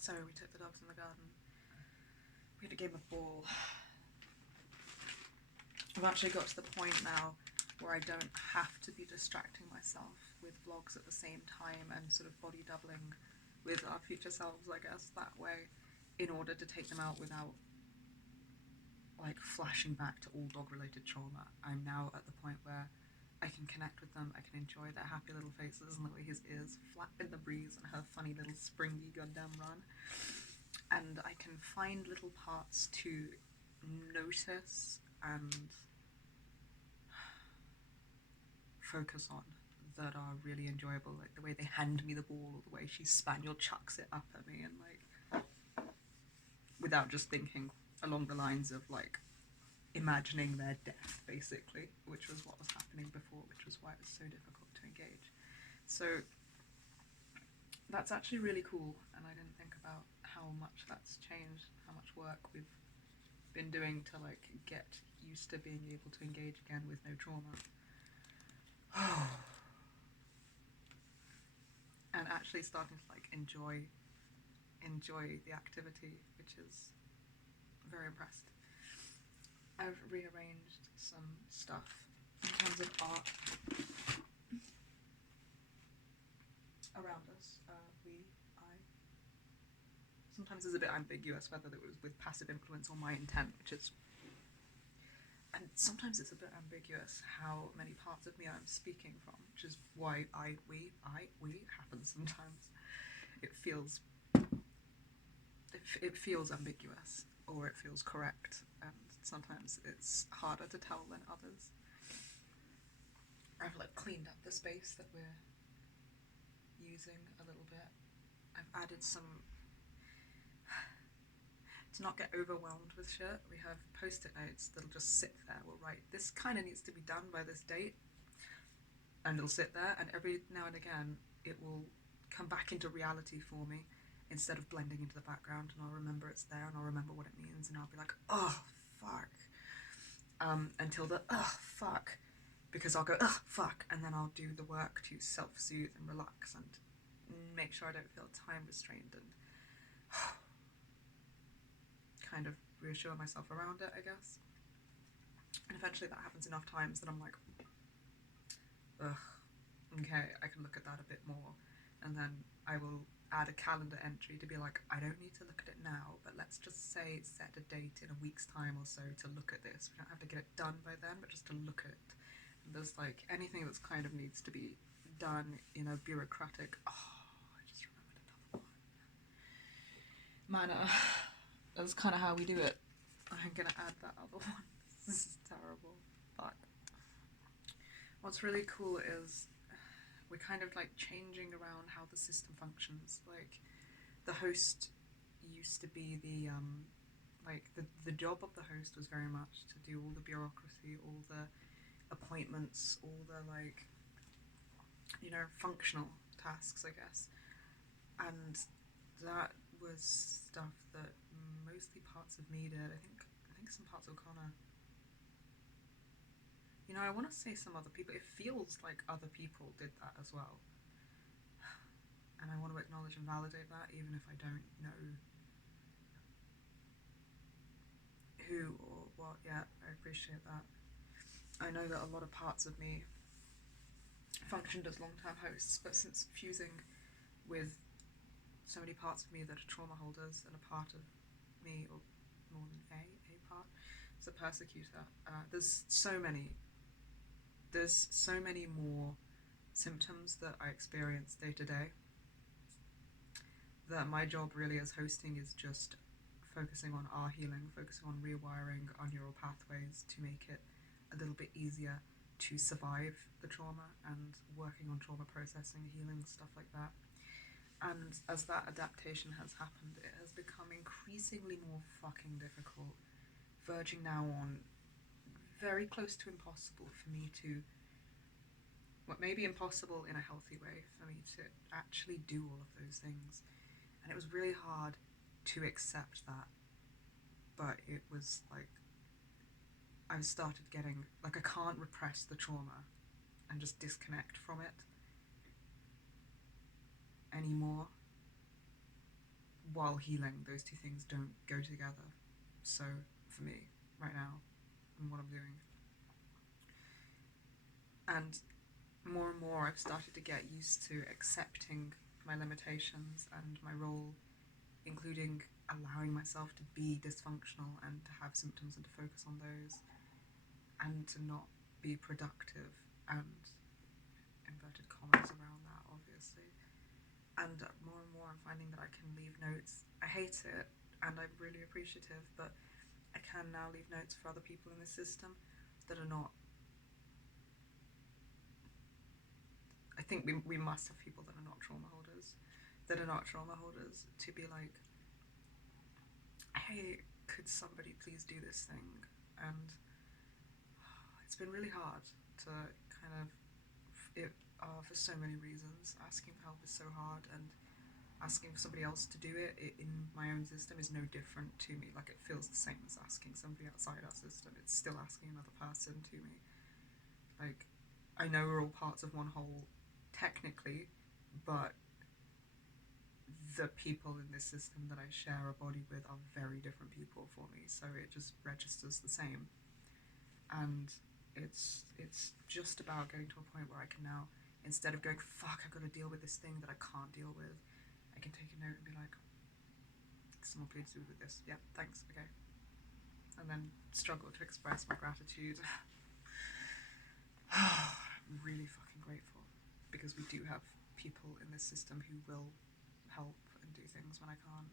So we took the dogs in the garden. We had a game of ball. I've actually got to the point now where I don't have to be distracting myself with vlogs at the same time and sort of body doubling with our future selves, I guess, that way, in order to take them out without like flashing back to all dog related trauma. I'm now at the point where I can connect with them, I can enjoy their happy little faces and the way his ears flap in the breeze and her funny little springy goddamn run. And I can find little parts to notice and focus on that are really enjoyable, like the way they hand me the ball, or the way she spaniel chucks it up at me, and like without just thinking along the lines of like imagining their death, basically, which was what was happening before, which was why it was so difficult to engage. So that's actually really cool, and I didn't think about how much that's changed, how much work we've been doing to like get used to being able to engage again with no trauma. And actually starting to like enjoy the activity, which is very impressed. I've rearranged some stuff in terms of art around us. I. Sometimes it's a bit ambiguous whether it was with passive influence or my intent, which is. And sometimes it's a bit ambiguous how many parts of me I'm speaking from, which is why we happens sometimes. It feels ambiguous, or it feels correct, and sometimes it's harder to tell than others. I've like cleaned up the space that we're using a little bit. I've added some, to not get overwhelmed with shit, we have post-it notes that'll just sit there. We'll write, this kind of needs to be done by this date, and it'll sit there, and every now and again it will come back into reality for me instead of blending into the background, and I'll remember it's there, and I'll remember what it means, and I'll be like, oh fuck, until the fuck, because I'll go fuck, and then I'll do the work to self-soothe and relax and make sure I don't feel time restrained, and kind of reassure myself around it, I guess. And eventually that happens enough times that I'm like, okay, I can look at that a bit more, and then I will add a calendar entry to be like, I don't need to look at it now, but let's just say set a date in a week's time or so to look at this. We don't have to get it done by then, but just to look at it. And there's like anything that's kind of needs to be done in a bureaucratic, I just remembered another one, manner. That's kind of how we do it. I'm gonna add that other one. This is terrible. But what's really cool is we're kind of like changing around how the system functions. Like the host used to be the the job of the host was very much to do all the bureaucracy, all the appointments, all the like, you know, functional tasks, I guess. And that was stuff that mostly parts of me did. I think some parts of Connor. You know, I want to say some other people. It feels like other people did that as well. And I want to acknowledge and validate that, even if I don't know who or what yet. I appreciate that. I know that a lot of parts of me functioned as long-term hosts, but since fusing with so many parts of me that are trauma holders, and a part of me, or more than a part, is a persecutor, there's so many more symptoms that I experience day to day, that my job really as hosting is just focusing on our healing, focusing on rewiring our neural pathways to make it a little bit easier to survive the trauma, and working on trauma processing, healing, stuff like that. And as that adaptation has happened, it has become increasingly more fucking difficult, verging now on very close to impossible for me to, what may be impossible in a healthy way, for me to actually do all of those things. And it was really hard to accept that, but it was like, I've started getting, like, I can't repress the trauma and just disconnect from it anymore, while healing, those two things don't go together. So for me, right now, and what I'm doing, and more I've started to get used to accepting my limitations and my role, including allowing myself to be dysfunctional and to have symptoms and to focus on those and to not be productive, and inverted commas around that, obviously. And more I'm finding that I can leave notes. I hate it and I'm really appreciative, but I can now leave notes for other people in the system that are not. I think we must have people that are not trauma holders, to be like, hey, could somebody please do this thing? And it's been really hard to kind of, for so many reasons. Asking for help is so hard, and asking for somebody else to do it in my own system is no different to me. Like, it feels the same as asking somebody outside our system. It's still asking another person to me. Like, I know we're all parts of one whole, technically, but the people in this system that I share a body with are very different people for me, so it just registers the same. And it's just about getting to a point where I can now, instead of going, fuck, I've got to deal with this thing that I can't deal with, I can take a note and be like, someone please do with this. Yeah, thanks, okay. And then struggle to express my gratitude. I'm really fucking grateful, because we do have people in this system who will help and do things when I can't.